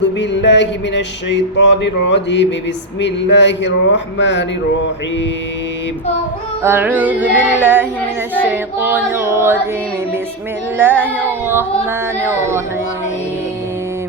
أعوذ بالله من الشيطان الرجيم بسم الله الرحمن الرحيم أعوذ بالله من الشيطان الرجيم بسم الله الرحمن الرحيم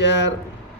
4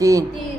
3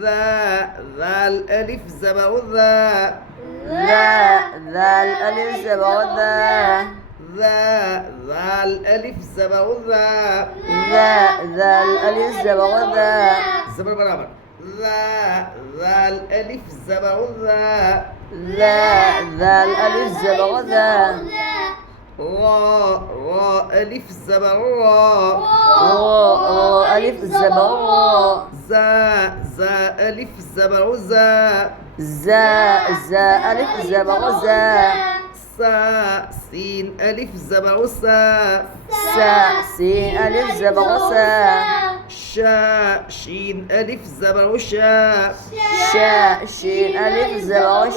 ذال ألف زبر ذال ألف زبر ذال ألف زبر ذال ألف زبر زبر برابر ذال ألف زبر ذال ألف زبر را ألف زبر ألف زبر زا ألف زبر ألف زبر سين ألف زبر سين ألف زبر شين ألف زبر شين ألف زبر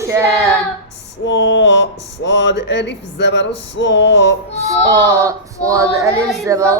صاد ألف زبر صاد ألف زبر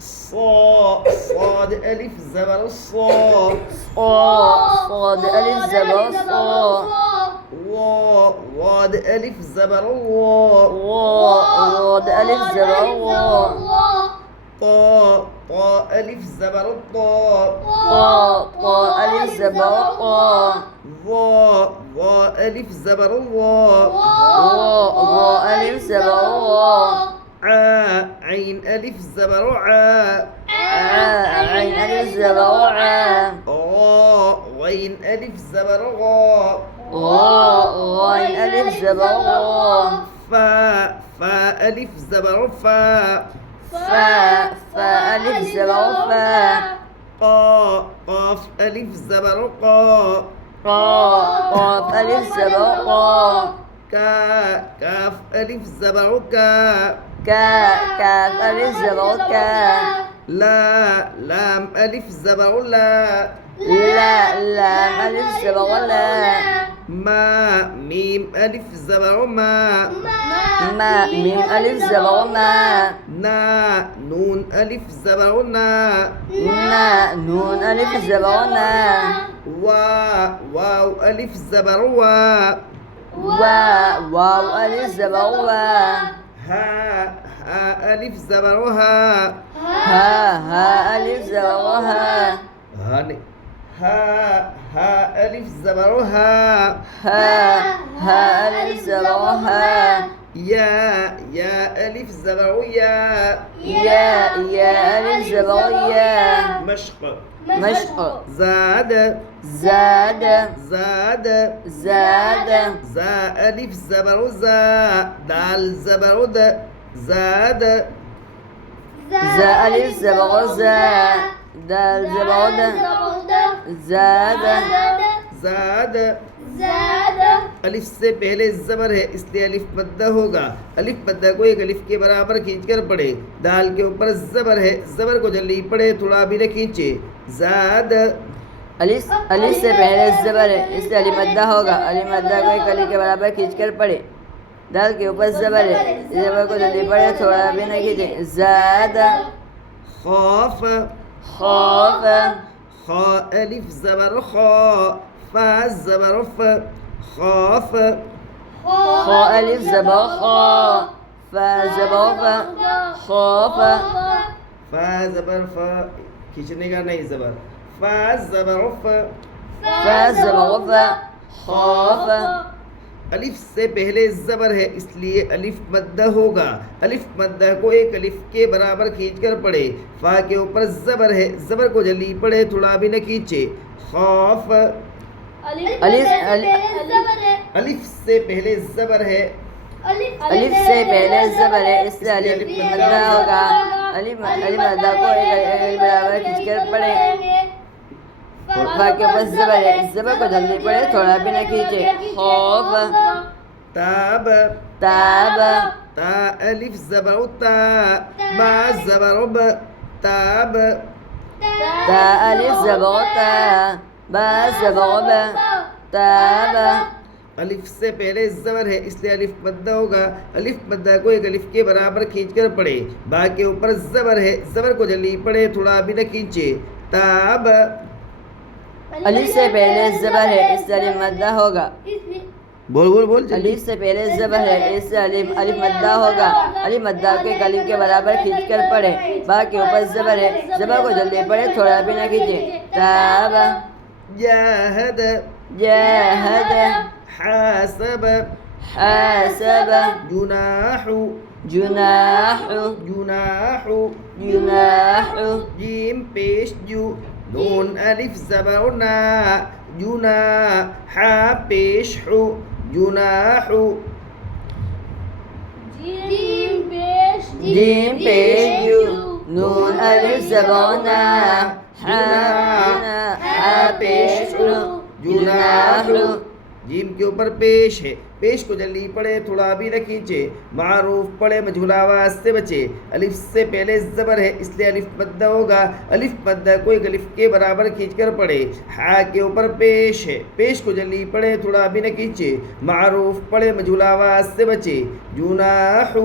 صاد ألف زبر صاد ألف زبر واد ألف زبر واد ألف زبر طا ألف زبر ألف زبر ظا ألف زبر ألف زبر عين ألف زبر عين ألف زبر غين ألف زبر غين ألف زبر فا ألف زبر ألف زبر قاف ألف زبر قا قاف ألف زبر قا كاف ألف زبر كا كاف ألف زبر كا لام ألف زبر لا لام ألف زبر لا ميم ألف زبر ما ميم ألف زبر ما نون ألف زبر نا نون ألف زبر نا واو ألف زبر وا واو ألف زبر وا ها ألف زبر ها ها ألف زبر ها ها ألف زبر ها ها ألف زبر ها يا ألف زبر يا يا ألف زبر يا مشق مشق زاد زاد زا ألف زبر زا دال زبر د زاد زا ألف زبر زا دال زبر د زاد الف سے پہلے زبر ہے اس لیے الف مدہ ہوگا الف مدہ کو ایک الف کے برابر کھینچ کر پڑھے دال کے اوپر زبر ہے زبر کو جلدی پڑھے تھوڑا بھی نہ کھینچے زاد الف سے پہلے زبر ہے اس لیے الف مدہ ہوگا الف مدہ کو ایک الف کے برابر کھینچ کر پڑھے دال کے اوپر زبر ہے زبر کو جلدی پڑھے تھوڑا بھی نہ کھینچے زاد خوف خا الف زبر خا فا زبر ف خوف خا الف زبر خا فا زبر فا خوف فا زبر فا کھینچنے کا نہیں زبر فا زبر ف فا زبر فا خوف الف سے پہلے زبر ہے اس لیے الف مدہ ہوگا الف مدہ کو ایک الف کے برابر کھینچ کر پڑھے فا کے اوپر زبر ہے زبر کو جلدی پڑھے تھوڑا بھی نہ کھینچے خوف الف سے پہلے زبر ہے الف سے پہلے زبر ہے اس لیے الف مدہ ہوگا الف مدہ کو ایک الف برابر کھینچ کر پڑھے اور فا کے اوپر زبر ہے زبر کو جلدی پڑھے تھوڑا بھی نہ کھینچے خوف تاب تا الف زبر تا با زبر ب تاب تا الف زبر تا با زبر ب تاب الف سے پہلے زبر ہے اس لیے الف مدہ ہوگا الف مدہ کو ایک الف کے برابر کھینچ کر پڑھے با کے اوپر زبر ہے زبر کو جلدی پڑھے تھوڑا بھی نہ کھینچے تاب الف سے پہلے زبر ہے اس سے الف مدہ ہوگا بول الف سے پہلے زبر ہے اس سے الف مدہ ہوگا الف مدہ کو ایک الف کے برابر کھینچ کر پڑھے با کے اوپر زبر ہے زبر کو جلدی پڑھے تھوڑا بھی نہ کھینچے تاب جاہد حاسب جناح جیم پیش جو نون الف زبر نا جناح پیش حو جناح جیم پیش یو نون الف زبر نا پیش حو جناح جیم کے اوپر پیش ہے پیش کو جلدی پڑھے تھوڑا بھی نہ کھینچے معروف پڑھے مجہول آواز سے بچے الف سے پہلے زبر ہے اس لیے الف مدہ ہوگا الف مدہ کو ایک الف کے برابر کھینچ کر پڑھے ہا کے اوپر پیش ہے پیش کو جلدی پڑھے تھوڑا بھی نہ کھینچے معروف پڑھے مجہول آواز سے بچے جناح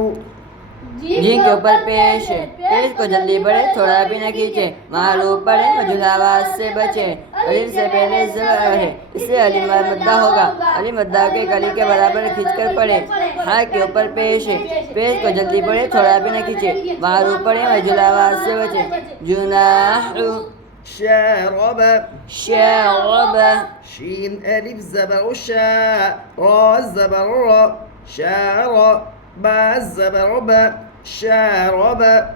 جیم کے اوپر پیش ہے پیش کو جلدی پڑھے تھوڑا بھی نہ کھینچے معروف پڑھے مجہول آواز سے بچے الف سے پہلے زبر ہے اس سے الف مدہ ہوگا الف مدہ کے ایک الف کے برابر کھینچ کر پڑھے ہا کے اوپر پیش ہے پیش کو جلدی پڑھے تھوڑا بھی نہ کھینچے معروف پڑھے مجہول آواز سے بچے جناح شارب شین الف زبر شا را زبر را شار با زبر با شارب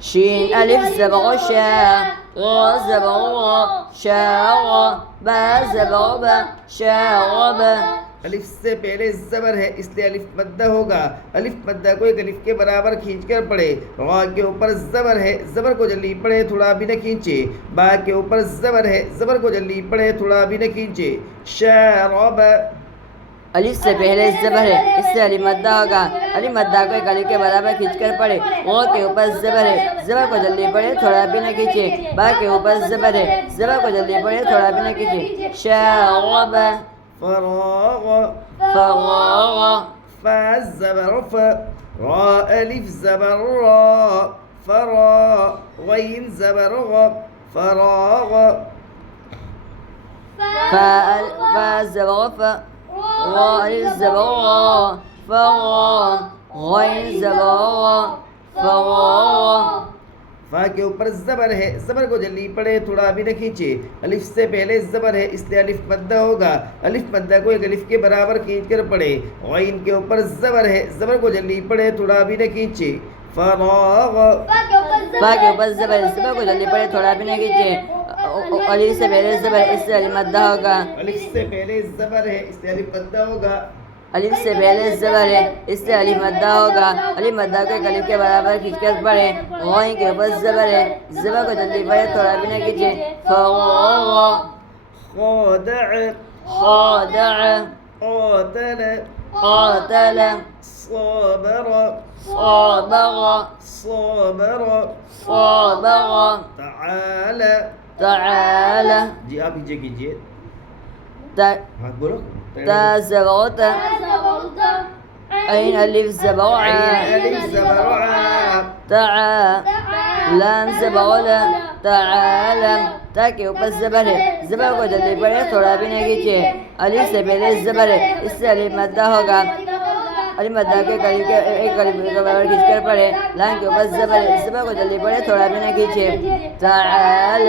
شين ألف زبر شا را زبر را شارب با زبر با شارب الف سے پہلے زبر ہے اس لیے الف مدہ ہوگا. الف مدہ کو ایک الف کے برابر کھینچ کر پڑھے. را کے اوپر زبر ہے, زبر کو جلدی پڑھے, تھوڑا بھی نہ کھینچے. با کے اوپر زبر ہے, زبر کو جلدی پڑھے, تھوڑا بھی نہ کھینچے. شرب. الف سے پہلے زبر ہے اس سے الف مدہ ہوگا. الف مدہ کو ایک الف کے برابر کھینچ کر پڑھے. غو کے اوپر زبر ہے, زبر کو جلدی پڑھے, تھوڑا بھی نہ کھینچے. با کے اوپر زبر ہے, زبر کو جلدی پڑھے, تھوڑا بھی نہ کھینچے. شرب. فراغ. فراغ. فا زبر ف. را الف زبر را. فرا. غین زبر غ. فراغ. فا زبر ف. را الف زبر را. فرا. غین زبر را. فرا. فا کے اوپر زبر ہے, زبر کو جلدی پڑھے, تھوڑا بھی نہ کھینچے. الف سے پہلے زبر ہے اس لیے الف مدہ ہوگا. الف مدہ کو ایک الف کے برابر کھینچ کر پڑھے. غین کے اوپر زبر ہے, زبر کو جلدی پڑھے, تھوڑا بھی نہ کھینچے. فراغ. فا کے اوپر زبر ہے, زبر کو جلدی پڑھے, تھوڑا بھی نہ کھینچے. الف سے پہلے زبر ہے اس سے الف مدہ ہوگا. الف سے پہلے زبر ہے اس لیے الف مدہ ہوگا. الف سے پہلے زبر ہے اس سے الف مدہ ہوگا. الف مدہ کو ایک الف کے برابر کھینچ کر پڑھے. غین کے اوپر زبر ہے, زبر کو جلدی پڑھے, تھوڑا بھی نہ کھینچے. فراغ. خادع. خادع. قاتل. قاتل. صابر. صابر. صابر. صابر. تعال. تعال. جی آپ پیچھے کیجیے, ہاتھ بولو. تا زبرت. عین الف زبر ع. الف زبر ع. تعا. لام زبر ل. تعال. تا کے اوپر زبر ہے, زبر کو جلدی پڑھے, تھوڑا بھی نہ کھینچے. الف سے پہلے زبر ہے اس سے الف مدہ ہوگا. الف مدہ کے ایک الف کے برابر کھینچ کر پڑھے. لام کے اوپر زبر ہے, زبر کو جلدی پڑھے, تھوڑا بھی نہ کھینچے. تعال.